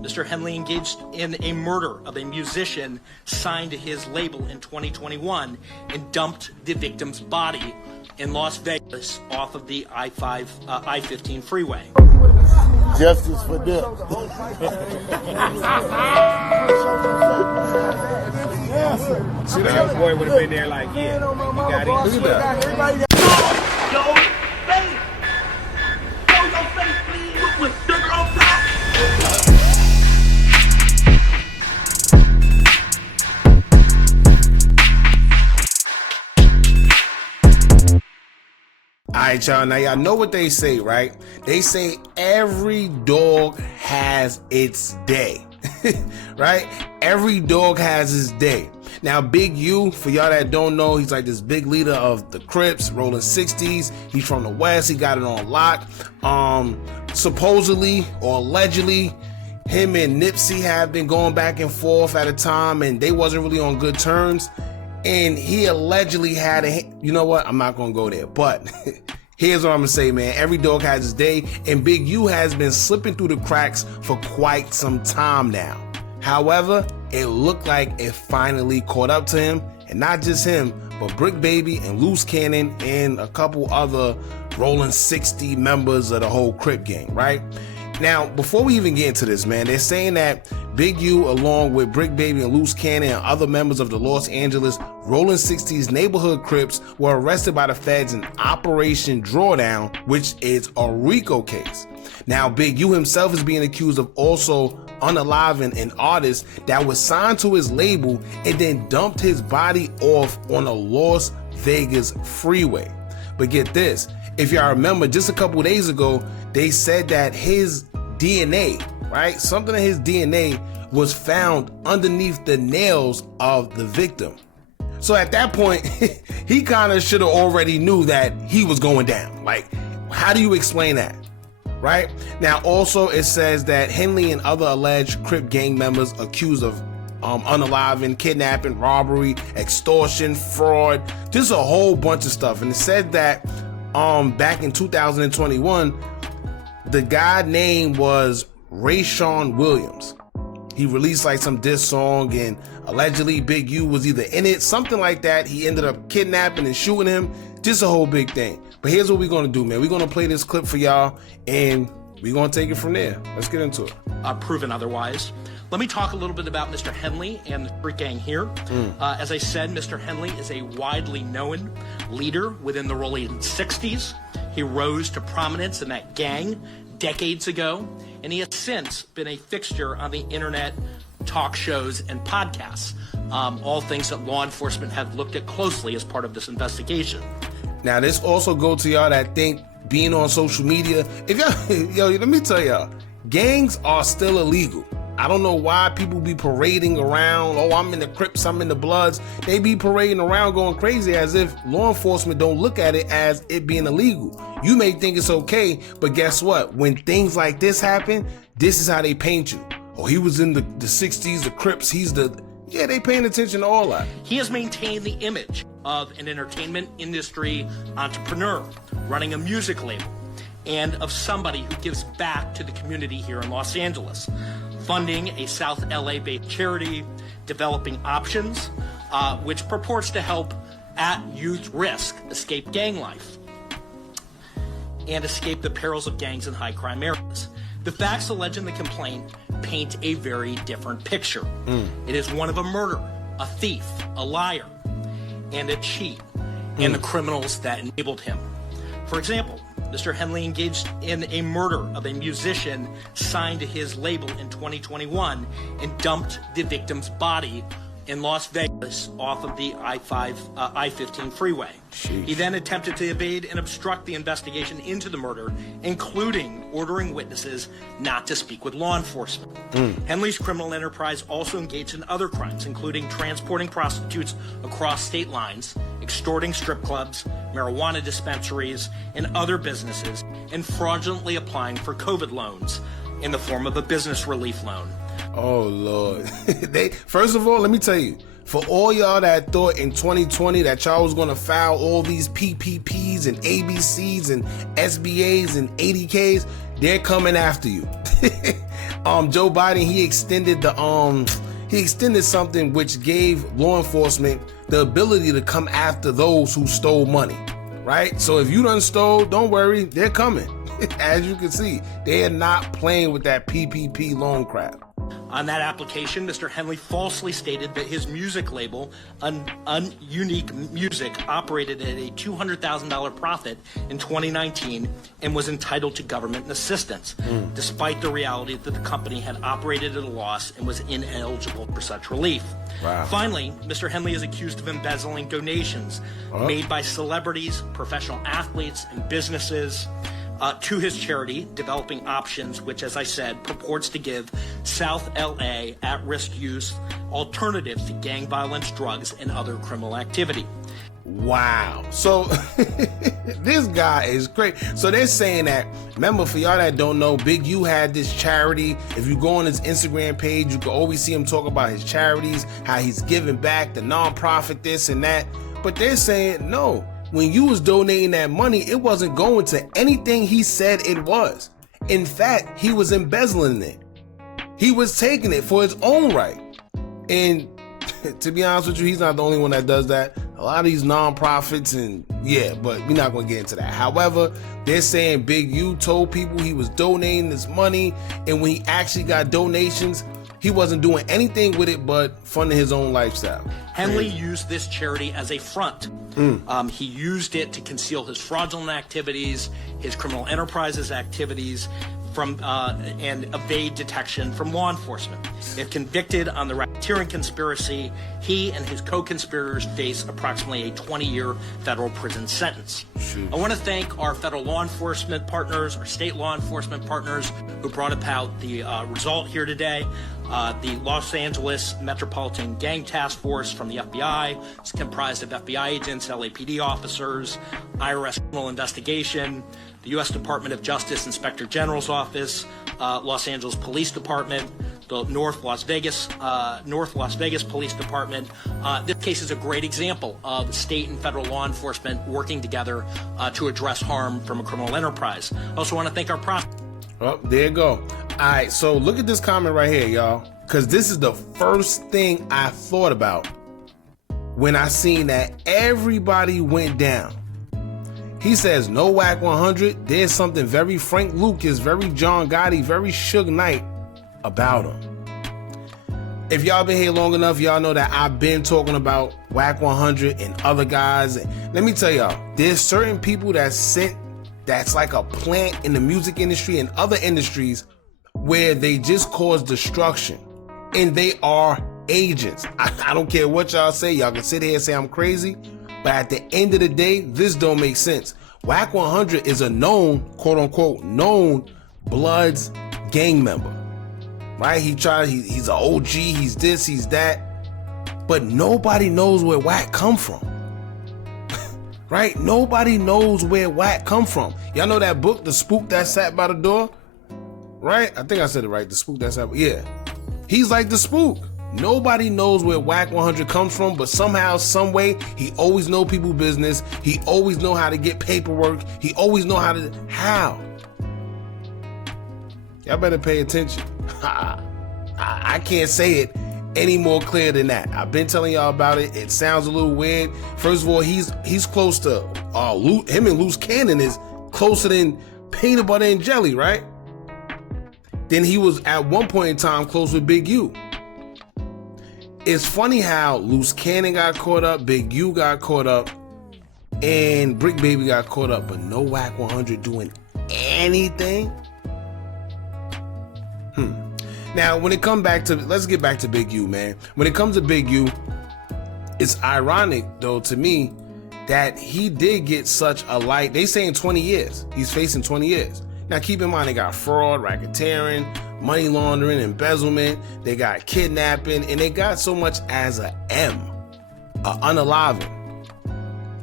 Mr. Henley engaged in a murder of a musician signed to his label in 2021 and dumped the victim's body in Las Vegas off of the I-15 freeway. Justice for them. See, that boy would have been there like, yeah, you got it. Look at that. Yo, face. Show your face, please. With sugar on top. Alright, y'all, now y'all know what they say, right? They say every dog has its day, right? Every dog has its day. Now, Big U, for y'all that don't know, he's like this big leader of the Crips, rolling 60s. He's from the West. He got it on lock. Supposedly or allegedly, him and Nipsey have been going back and forth at a time, and they wasn't really on good terms. And he allegedly had you know what? I'm not going to go there. But here's what I'm going to say, man. Every dog has his day. And Big U has been slipping through the cracks for quite some time now. However, it looked like it finally caught up to him. And not just him, but Bricc Baby and Luce Cannon and a couple other rolling 60 members of the whole Crip gang, right? Now, before we even get into this, man, they're saying that Big U, along with Bricc Baby and Luce Cannon and other members of the Los Angeles Rolling 60s neighborhood Crips were arrested by the feds in Operation Drawdown, which is a RICO case. Now, Big U himself is being accused of also unaliving an artist that was signed to his label and then dumped his body off on a Las Vegas freeway. But get this, if y'all remember, just a couple days ago, they said that his DNA, right? Something in his DNA was found underneath the nails of the victim. So at that point, he kind of should have already knew that he was going down. Like, how do you explain that? Right? Now, also, it says that Henley and other alleged Crip gang members accused of unaliving, kidnapping, robbery, extortion, fraud, just a whole bunch of stuff. And it said that back in 2021, the guy name was Rayshawn Williams. He released like some diss song and allegedly Big U was either in it, something like that. He ended up kidnapping and shooting him. Just a whole big thing. But here's what we're going to do, man. We're going to play this clip for y'all and we're going to take it from there. Let's get into it. Proven otherwise. Let me talk a little bit about Mr. Henley and the Bricc gang here. As I said, Mr. Henley is a widely known leader within the rolling 60s. He rose to prominence in that gang decades ago, and he has since been a fixture on the internet, talk shows, and podcasts. All things that law enforcement have looked at closely as part of this investigation. Now, this also goes to y'all that think being on social media, if y'all, let me tell y'all, gangs are still illegal. I don't know why people be parading around, oh, I'm in the Crips, I'm in the Bloods. They be parading around going crazy as if law enforcement don't look at it as it being illegal. You may think it's okay, but guess what? When things like this happen, this is how they paint you. Oh, he was in the 60s, the Crips, yeah, they paying attention to all that. He has maintained the image of an entertainment industry entrepreneur running a music label and of somebody who gives back to the community here in Los Angeles, funding a South LA-based charity, developing options, which purports to help at-youth risk escape gang life and escape the perils of gangs in high-crime areas. The facts alleged in the complaint paint a very different picture. It is one of a murderer, a thief, a liar, and a cheat, and the criminals that enabled him. For example, Mr. Henley engaged in a murder of a musician signed to his label in 2021 and dumped the victim's body in Las Vegas off of the I-15 freeway. Sheesh. He then attempted to evade and obstruct the investigation into the murder, including ordering witnesses not to speak with law enforcement. Henley's criminal enterprise also engaged in other crimes, including transporting prostitutes across state lines, extorting strip clubs, marijuana dispensaries, and other businesses, and fraudulently applying for COVID loans in the form of a business relief loan. Oh, Lord. First of all, let me tell you, for all y'all that thought in 2020 that y'all was going to file all these PPPs and ABCs and SBAs and 80Ks, they're coming after you. Joe Biden, he extended something which gave law enforcement the ability to come after those who stole money, right? So if you done stole, don't worry, they're coming. As you can see, they are not playing with that PPP loan crap. On that application, Mr. Henley falsely stated that his music label, Unique Music, operated at a $200,000 profit in 2019 and was entitled to government assistance, despite the reality that the company had operated at a loss and was ineligible for such relief. Wow. Finally, Mr. Henley is accused of embezzling donations made by celebrities, professional athletes, and businesses to his charity, Developing Options, which, as I said, purports to give South LA at-risk youth alternatives to gang violence, drugs, and other criminal activity. Wow. So this guy is great. So they're saying that, remember, for y'all that don't know, Big U had this charity. If you go on his Instagram page, you can always see him talk about his charities, how he's giving back, the nonprofit, this and that. But they're saying, no, when you was donating that money, it wasn't going to anything he said it was. In fact, he was embezzling it. He was taking it for his own right. And to be honest with you, he's not the only one that does that. A lot of these nonprofits and but we're not going to get into that. However, they're saying Big U told people he was donating this money, and when he actually got donations, he wasn't doing anything with it but funding his own lifestyle. Henley used this charity as a front. He used it to conceal his fraudulent activities, his criminal enterprises activities, and evade detection from law enforcement. If convicted on the racketeering conspiracy, he and his co-conspirators face approximately a 20-year federal prison sentence. I want to thank our federal law enforcement partners, our state law enforcement partners who brought about the result here today. The Los Angeles Metropolitan Gang Task Force from the FBI. It's comprised of FBI agents, LAPD officers, IRS criminal investigation, the U.S. Department of Justice Inspector General's Office, Los Angeles Police Department, the North Las Vegas Police Department. This case is a great example of state and federal law enforcement working together to address harm from a criminal enterprise. I also want to thank our prosecutors. Oh, there you go. All right, so look at this comment right here, y'all, because this is the first thing I thought about when I seen that everybody went down. He says, no Wack 100. There's something very Frank Lucas, very John Gotti, very Suge Knight about him. If y'all been here long enough, y'all know that I've been talking about Wack 100 and other guys. And let me tell y'all, there's certain people that's like a plant in the music industry and other industries where they just cause destruction, and they are agents. I don't care what y'all say. Y'all can sit here and say I'm crazy, but at the end of the day, this don't make sense. Wack 100 is a known, quote unquote, known Bloods gang member, right? He's an OG, he's this, he's that, but nobody knows where Wack come from. Right? Nobody knows where Wack come from. Y'all know that book, The Spook That Sat by the Door? Right? I think I said it right. The Spook That Sat. Yeah. He's like the spook. Nobody knows where Wack 100 comes from, but somehow, some way, he always know people's business. He always know how to get paperwork. He always know how. Y'all better pay attention. I can't say it any more clear than that. I've been telling y'all about it. It sounds a little weird. First of all, he's close to him and Luce Cannon is closer than peanut butter and jelly, right? Then he was at one point in time close with Big U. It's funny how Luce Cannon got caught up, Big U got caught up, and Bricc Baby got caught up, but no Wack 100 doing anything. Now, when it comes back to, let's get back to Big U, man. When it comes to Big U, it's ironic, though, to me, that he did get such a light. They saying 20 years. He's facing 20 years. Now, keep in mind, they got fraud, racketeering, money laundering, embezzlement. They got kidnapping, and they got so much as a unaliving.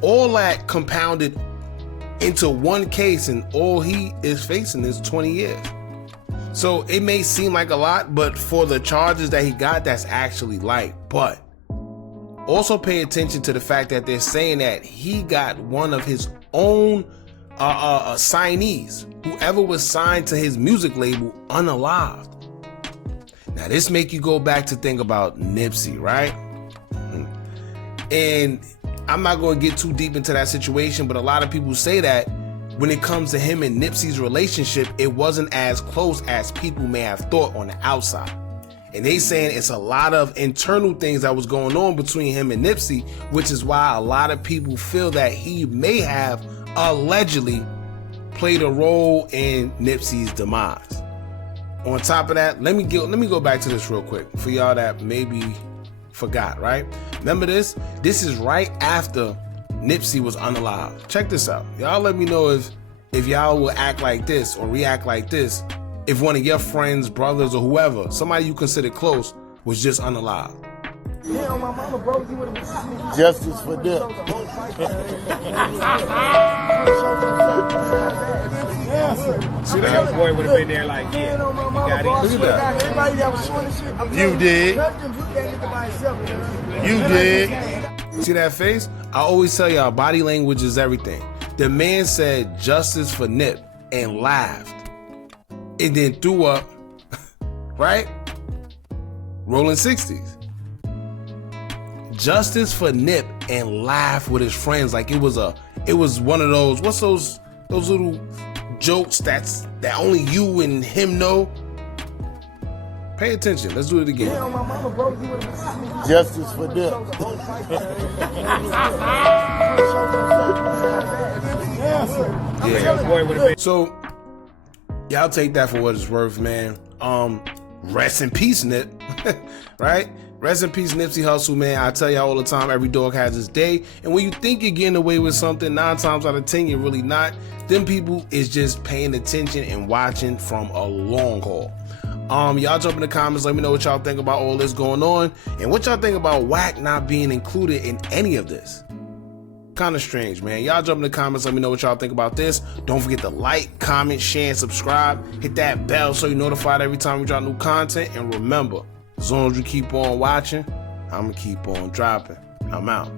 All that compounded into one case, and all he is facing is 20 years. So it may seem like a lot, but for the charges that he got, that's actually light. But also pay attention to the fact that they're saying that he got one of his own signees, whoever was signed to his music label, unalived. Now this make you go back to think about Nipsey, right? And I'm not going to get too deep into that situation, but a lot of people say that when it comes to him and Nipsey's relationship, it wasn't as close as people may have thought on the outside. And they saying it's a lot of internal things that was going on between him and Nipsey, which is why a lot of people feel that he may have allegedly played a role in Nipsey's demise. On top of that, let me go back to this real quick for y'all that maybe forgot, right? Remember this? This is right after Nipsey was unalive. Check this out. Y'all let me know if y'all will act like this or react like this if one of your friends, brothers, or whoever, somebody you consider close, was just unalive. Justice for Dip. See that? Your boy would have been there like, yeah, you got it. Look at that. You did. You did. See that face? I always tell y'all, body language is everything. The man said justice for Nip and laughed. And then threw up, right? Rolling 60s. Justice for Nip and laughed with his friends like it was one of those, what's those little jokes that only you and him know? Pay attention. Let's do it again. Justice for Dip. Your boy would have been. So y'all take that for what it's worth, man. Rest in peace, Nip. Right? Rest in peace, Nipsey Hussle, man. I tell y'all all the time, every dog has his day. And when you think you're getting away with something, 9 times out of 10, you're really not. Them people is just paying attention and watching from a long haul. Y'all jump in the comments, let me know what y'all think about all this going on and what y'all think about Wack not being included in any of this. Kind of strange, man. Y'all jump in the comments, let me know what y'all think about this. Don't forget to like, comment, share, and subscribe. Hit that bell so you're notified every time we drop new content. And remember, as long as you keep on watching, I'm gonna keep on dropping. I'm out.